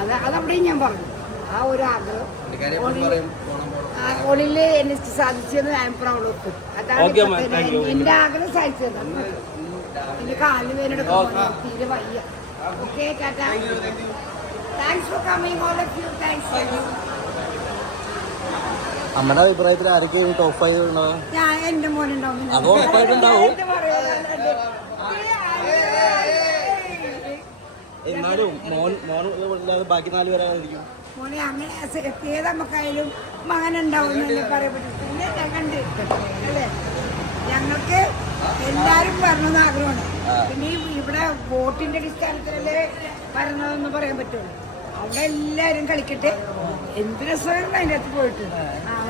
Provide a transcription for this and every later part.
അത് അതവിടെയും ഞാൻ പറഞ്ഞു. ആ ഒരു ആഗ്രഹം. പുള്ളിക്കാരി എന്നെ സാധിച്ചത് ഐ എം പ്രൗഡ് ഓഫ് അതാണ്. എന്റെ ആഗ്രഹം സാധിച്ചത്. എന്റെ കാലിന് വേനെടുക്കാൻ തീരെ വയ്യ. Okay Tata. Thanks for coming all of you thanks അമ്മയുടെ അഭിപ്രായത്തിൽ ആരൊക്കെ ടോപ്പ് ആയത് എന്റെ മോനുണ്ടാവും. അത് ഉറപ്പായിട്ടുണ്ടാവും. എന്ത് പറയാനാ? എന്നാലും മോൻ മോൻ ബാക്കി നാല് പേരായിരിക്കും മോനെ അങ്ങനെ നമുക്കായാലും പിന്നെ ഞങ്ങളുണ്ട് അല്ലേ? ഞങ്ങൾക്ക് എല്ലാരും വരണമെന്ന് ആഗ്രഹമാണ്. പിന്നെ ഇവിടെ വോട്ടിന്റെ അടിസ്ഥാനത്തിലല്ലേ വരണമെന്ന് പറയാൻ പറ്റുള്ളൂ. അവിടെ എല്ലാരും കളിക്കട്ടെ. എന്ത് രസമായിരുന്നു അതിന്റെ അകത്ത് പോയിട്ട് അവസ്ഥ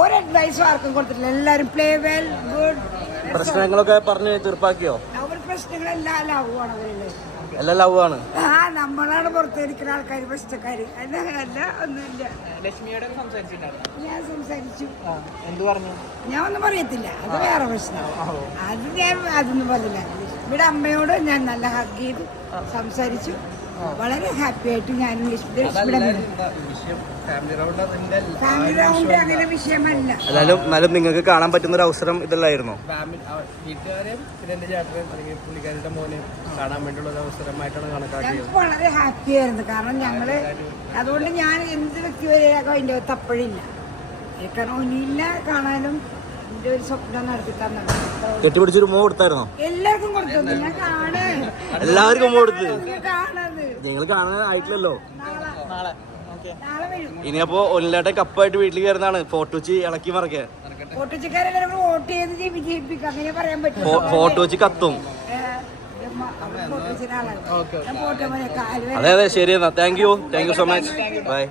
ഒരു അഡ്വൈസും ആർക്കും കൊടുത്തിട്ടില്ല. എല്ലാവരും പ്ലേ വെൽ ഗുഡ് പ്രശ്നങ്ങളൊക്കെ പറഞ്ഞ് തീർപ്പാക്കിയോ? അവർ പ്രശ്നങ്ങളെല്ലാം ലാഭമാണ് അവരുള്ളത് എല്ലാം ലവ് ആണ്. ആ നമ്മളാണ് പുറത്തിരിക്കുന്ന ആൾക്കാർ പ്രശ്നക്കാര്. അല്ല അല്ല ഒന്നുമില്ല. ലക്ഷ്മിയോട് ഞാൻ സംസാരിച്ചു. എന്ത് പറഞ്ഞു? ഞാൻ ഒന്നും പറയത്തില്ല. അത് വേറെ പ്രശ്നം അത് ഞാൻ അതൊന്നും പറഞ്ഞില്ല. ഇവിടെ അമ്മയോട് ഞാൻ നല്ല ഹഗ് ചെയ്തു. സംസാരിച്ചു. വളരെ ഹാപ്പി ആയിട്ട് ഞാൻ ഫാമിലി റൗണ്ട് അങ്ങനെ വിഷയമല്ല. എന്നാലും എന്നാലും നിങ്ങൾക്ക് കാണാൻ പറ്റുന്ന ഒരു അവസരം ഇതല്ലായിരുന്നു. ഞങ്ങൾക്ക് വളരെ ഹാപ്പി ആയിരുന്നു. കാരണം ഞങ്ങൾ അതുകൊണ്ട് ഞാൻ എന്ത് വ്യക്തി വരെയാകും അതിന്റെ അകത്ത് അപ്പോഴില്ല. കാരണം ഒന്നില്ല കാണാനും. എന്റെ ഒരു സ്വപ്നം നടത്തി തന്നത്. കെട്ടിപ്പിടിച്ചൊരു മോ കൊടുത്തായിരുന്നോ എല്ലാവർക്കും കൊടുത്തു. ഞാൻ എല്ലാവർക്കും മോ കൊടുത്ത് നിങ്ങൾ കാണാൻ ആയിട്ടില്ലല്ലോ. നാളെ. നാളെ. ഓക്കെ. നാളെ വരും. ഇനിയപ്പോ ഒന്നിലാട്ടെ കപ്പായിട്ട് വീട്ടിൽ കയറുന്നതാണ്. ഫോട്ടോ വെച്ച് ഇളക്കി മറക്കാൻ വോട്ടുചക്കാരെല്ലാം വോട്ട് ചെയ്ത് ജയി- അങ്ങനെ പറയാൻ പറ്റും ഫോട്ടോ വെച്ച് കത്തും. അതെ അതെ ശരി എന്നാ. Thank you thank you so much bye